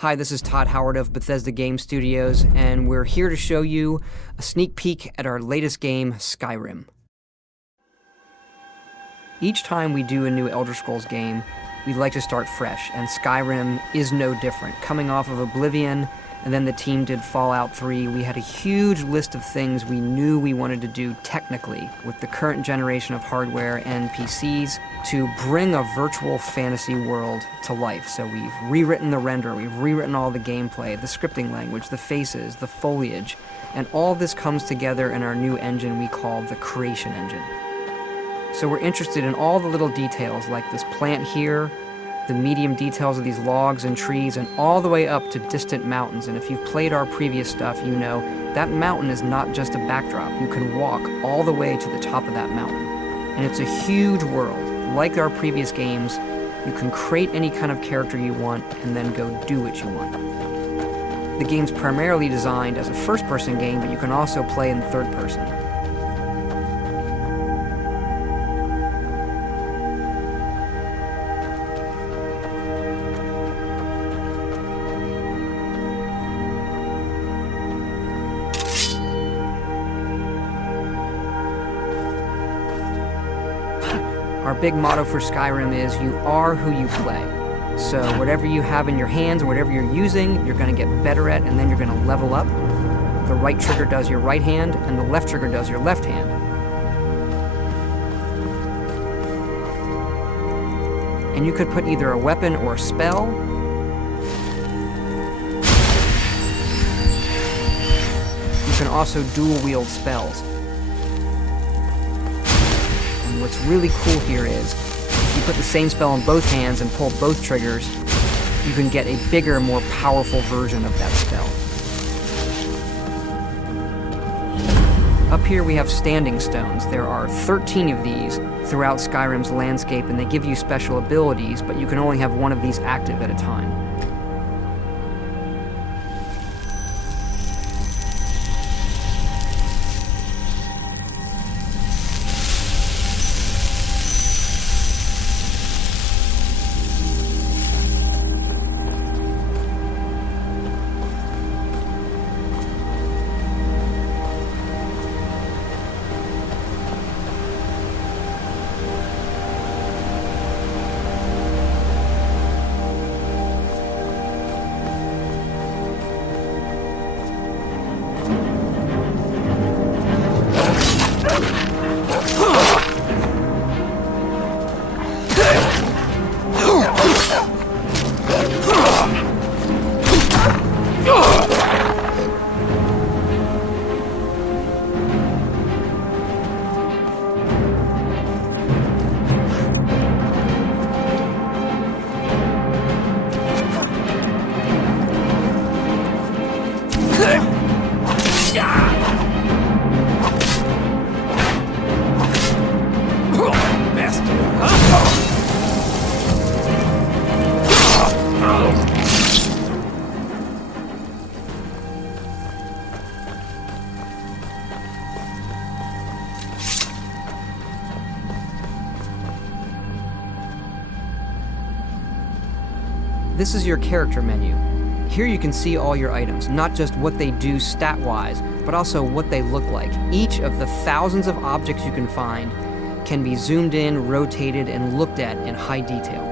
Hi, this is Todd Howard of Bethesda Game Studios, and we're here to show you a sneak peek at our latest game, Skyrim. Each time we do a new Elder Scrolls game, we like to start fresh, and Skyrim is no different. Coming off of Oblivion, and then the team did Fallout 3, we had a huge list of things we knew we wanted to do technically with the current generation of hardware and PCs to bring a virtual fantasy world to life. So we've rewritten the render, we've rewritten all the gameplay, the scripting language, the faces, the foliage, and all this comes together in our new engine we call the Creation Engine. So we're interested in all the little details like this plant here, the medium details of these logs and trees, and all the way up to distant mountains. And if you've played our previous stuff, you know that mountain is not just a backdrop. You can walk all the way to the top of that mountain. And it's a huge world. Like our previous games, you can create any kind of character you want and then go do what you want. The game's primarily designed as a first-person game, but you can also play in third person. Our big motto for Skyrim is, you are who you play. So whatever you have in your hands or whatever you're using, you're going to get better at, and then you're going to level up. The right trigger does your right hand, and the left trigger does your left hand. And you could put either a weapon or a spell. You can also dual-wield spells. What's really cool here is, if you put the same spell in both hands and pull both triggers, you can get a bigger, more powerful version of that spell. Up here we have standing stones. There are 13 of these throughout Skyrim's landscape, and they give you special abilities, but you can only have one of these active at a time. This is your character menu. Here you can see all your items, not just what they do stat-wise, but also what they look like. Each of the thousands of objects you can find can be zoomed in, rotated, and looked at in high detail.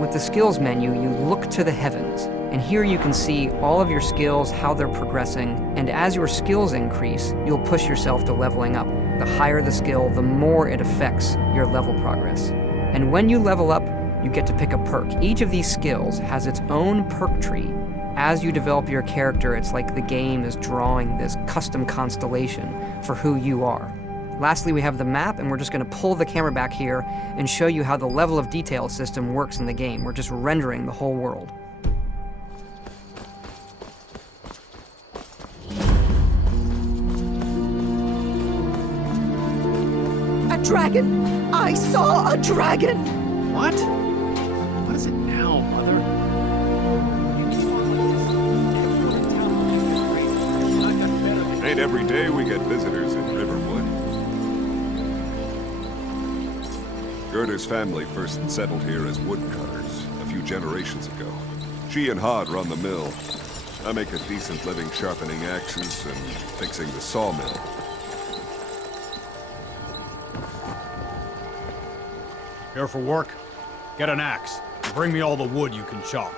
With the skills menu, you look to the heavens, and here you can see all of your skills, how they're progressing, and as your skills increase, you'll push yourself to leveling up. The higher the skill, the more it affects your level progress. And when you level up, you get to pick a perk. Each of these skills has its own perk tree. As you develop your character, it's like the game is drawing this custom constellation for who you are. Lastly, we have the map, and we're just going to pull the camera back here and show you how the level of detail system works in the game. We're just rendering the whole world. dragon! I saw a dragon! What? What is it now, Mother? Ain't every day we get visitors in Riverwood. Gerda's family first settled here as woodcutters a few generations ago. She and Hod run the mill. I make a decent living sharpening axes and fixing the sawmill. Here for work? Get an axe. And bring me all the wood you can chop.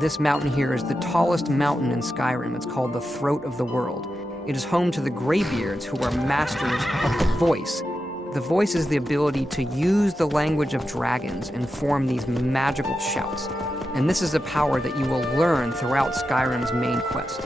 This mountain here is the tallest mountain in Skyrim. It's called the Throat of the World. It is home to the Greybeards, who are masters of the voice. The voice is the ability to use the language of dragons and form these magical shouts. And this is a power that you will learn throughout Skyrim's main quest.